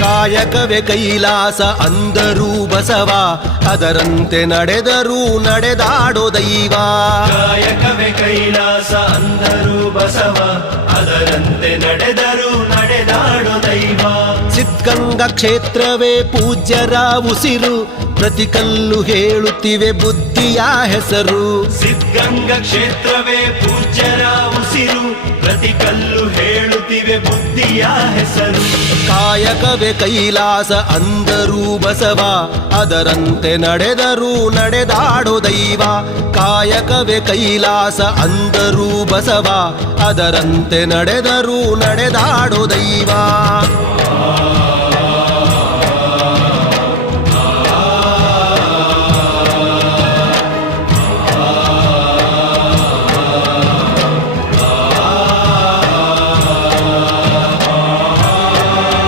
ಕಾಯಕವೇ ಕೈಲಾಸ ಅಂದರೂ ಬಸವ, ಅದರಂತೆ ನಡೆದರೂ ನಡೆದಾಡೋ ದೈವ. ಕಾಯಕವೇ ಕೈಲಾಸ ಅಂದರೂ ಬಸವ, ಅದರಂತೆ ನಡೆದರೂ ನಡೆದಾಡೋ ದೈವ. ಸಿದ್ಧಗಂಗಾ ಕ್ಷೇತ್ರವೇ ಪೂಜ್ಯರ ಉಸಿರು, ಪ್ರತಿ ಕಲ್ಲು ಹೇಳುತ್ತಿವೆ ಬುದ್ಧಿಯ ಹೆಸರು. ಸಿದ್ಧಗಂಗಾ ಕ್ಷೇತ್ರವೇ ಪೂಜ್ಯರ ಉಸಿರು, ಪ್ರತಿ ಕಲ್ಲು ಹೇಳುತ್ತಿವೆ ಬುದ್ಧಿಯ ಹೆಸರು. ಕಾಯಕವೇ ಕೈಲಾಸ ಅಂದರೂ ಬಸವ, ಅದರಂತೆ ನಡೆದರೂ ನಡೆದಾಡೋ ದೈವ. ಕಾಯಕವೇ ಕೈಲಾಸ ಅಂದರೂ ಬಸವ, ಅದರಂತೆ ನಡೆದರೂ ನಡೆದಾಡೋ ದೈವ.